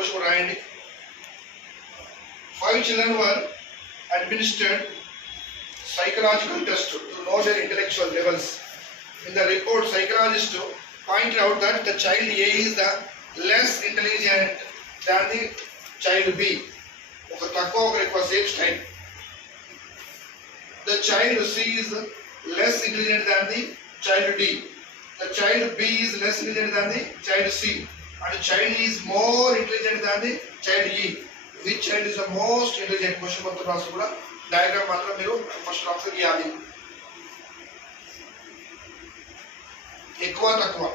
క్వశ్చన్ రాయండి. 5 children were administered psychological test to know their intellectual levels. In the report, psychologists pointed out that the child A is the less intelligent than the child B. ఒక తక్కువ ఒక ఎక్కువ same style. The child C is less intelligent than the child D. The child B is less intelligent than the child C. And the child is more intelligent than the child E. Which child is the most intelligent? Question మొత్తం రాసి కూడా డయాగ్రామ్ మాత్రం మీరు ఫస్ట్ రాసి గీయాలి. ఎక్కువ తక్కువ.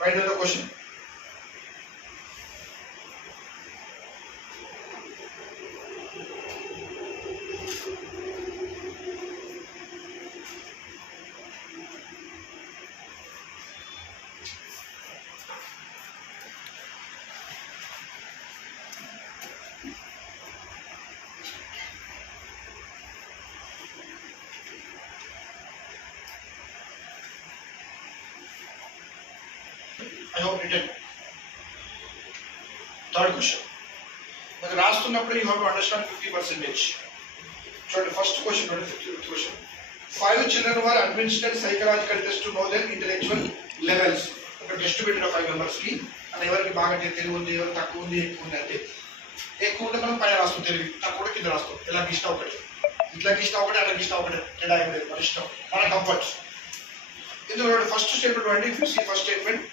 Right the question. I hope written. Third question. Like రాస్తున్నప్పుడు you have to understand 50%. చూడండి first question 50th question. 5 children were administered psychological test to know their intellectual levels. ఒక టెస్ట్ పెట్టిన 5 members కి అని ఎవరికి బాగా తెలివి ఉంది, ఎవరు తక్కువ ఉంది, ఎక్కువ ఉంది అంటే ఎక్కువ ఉంటే మనం పైన రాస్తాం తెలివి, తక్కువ కూడా కింద రాస్తాం. ఇలా గీస్తా ఒకటి, ఇట్లా గీస్తా ఒకటి, అట్లా గీస్తా ఒకటి, తేడా ఏం లేదు, మన ఇష్టం, మన కంఫర్ట్. ఇందులో ఫస్ట్ స్టేట్మెంట్ అండి. First statement.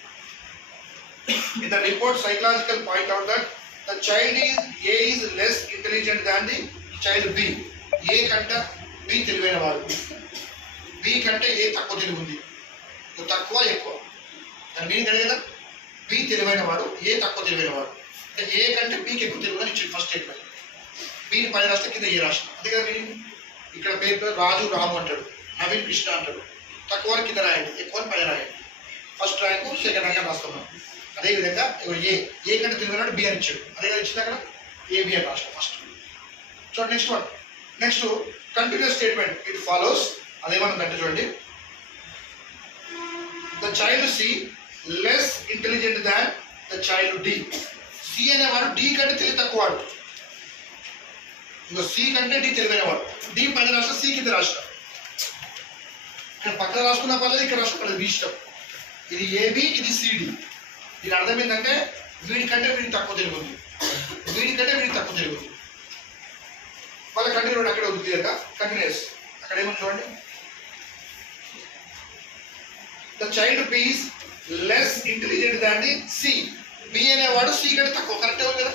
In the report, psychological point out that the child A is less intelligent than the child B. A కంటే B తెలివైన వాడు, B కంటే A తక్కువ తెలివి ఉంది. తక్కువ ఎక్కువ దాని మీనింగ్ అదే కదా. B తెలివైన వాడు, A తక్కువ తెలివైన వాడు. అంటే A కంటే Bకి ఎక్కువ తెలివి అని ఇచ్చింది ఫస్ట్ స్టేట్మెంట్. Bని పైన రాష్ట్రం కింద A రాష్ట్రం, అంతే కదా మీనింగ్. ఇక్కడ పేరు రాజు రాము అంటాడు, నవీన్ కృష్ణ అంటాడు. తక్కువ కింద రాయండి, ఎక్కువ పైన రాయండి. ఫస్ట్ ర్యాంకు సెకండ్ ర్యాంక్ రాస్తున్నాం. అదేవిధంగా ఏ కంటే తెలివినాడు బి అని ఇచ్చాడు, అదే కదా ఇచ్చింది అక్కడ ఏబి అని రాష్ట్రం ఫస్ట్. చూడండి next one. Next continues statement it follows. అదేమనుందంటే చూడండి, the child C less intelligent than the child D. C అనేవాడు డి కంటే తెలివి తక్కువ వాడు. ఇంకో సి కంటే డి తెలివైన వాడు. డి పైన రాష్ట్రం, సి కింద రాష్ట్రం. ఇక్కడ పక్కన రాసుకున్న పర్లేదు, ఇక్కడ రాసుకున్నది బి ఇష్టం. ఇది ఏబి, ఇది సిడి. దీని అర్థం ఏంటంటే వీడికంటే వీడికి తక్కువ తెలివి ఉంది, వీడికంటే వీడికి తక్కువ తెలివి ఉంది. వాళ్ళ కంటిన్యూ అక్కడ ఉంది క్లియర్గా కంటిన్యూస్. అక్కడ ఏముంది చూడండి, the child B is less intelligent than the C. B అనేవాడు సి కంటే తక్కువ, కరెక్టే ఉంది కదా.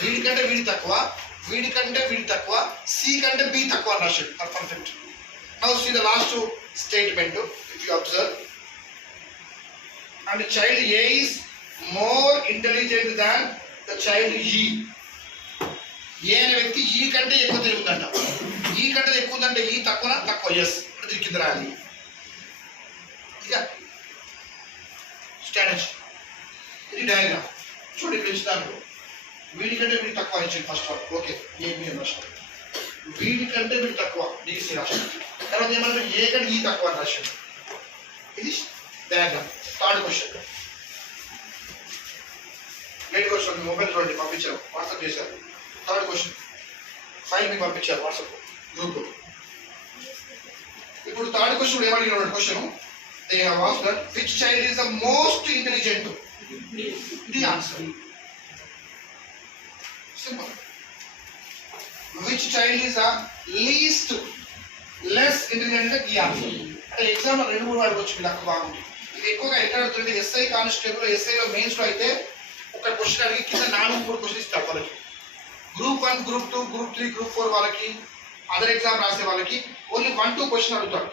వీడికంటే వీడి తక్కువ, వీడికంటే వీడి తక్కువ, సి కంటే బి తక్కువ అని రాశాడు. Perfect. Now see the last statement if you observe. And the child A is more intelligent than the child E. ఏ అనే వ్యక్తి ఈ కంటే ఎక్కువ తెలివి ఉందంట. ఈ కంటే ఎక్కువ ఉందంటే ఈ తక్కువ తక్కువ, ఎస్ అంటే కింద రాయాలి. ఇక స్ట్రాటజీ, ఇది డయాగ్రామ్. చూడండి ఇక్కడ ఇచ్చినారు, వీడికంటే వీడి తక్కువ ఇచ్చింది ఫస్ట్ వన్, ఓకే ఏబి అని రాశాడు. వీడికంటే వీడి తక్కువ డిసి రాశాడు. తర్వాత ఏమంటే ఏ కంటే ఈ తక్కువ అని రాశాడు. ఇది diagram. Third question. Late question mobile చూడండి పంపించారు, వాట్సాప్ చేశారు. థర్డ్ క్వశ్చన్ ఫైల్ మీకు పంపించారు వాట్సాప్ గ్రూప్. ఇప్పుడు థర్డ్ క్వశ్చన్ ఏమడిగిన question, they have asked that which child is the most intelligent. ఇది answer. Simple. Which child is the least less intelligent, ఈ answer. అంటే ఎగ్జామ్ 2-3 అడగొచ్చు, మీకు అక్కడ బాగుంది. ఇది ఎక్కువగా ఎక్కడ అడుగుతుంది, ఎస్ఐ కానిస్టేబుల్, ఎస్ఐలో మెయిన్స్లో అయితే ఒక క్వశ్చన్ అడిగి కింద 4-3 క్వశ్చన్ ఇస్తారు వాళ్ళకి. గ్రూప్ 1, గ్రూప్ 2, గ్రూప్ 3, గ్రూప్ 4 వాళ్ళకి, అదర్ ఎగ్జామ్ రాసే వాళ్ళకి ఓన్లీ 1-2 క్వశ్చన్ అడుగుతారు.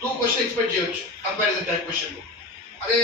2 క్వశ్చన్ ఎక్స్పెక్ట్ చేయవచ్చు కంపారిజన్ టైప్ క్వశ్చన్. అదే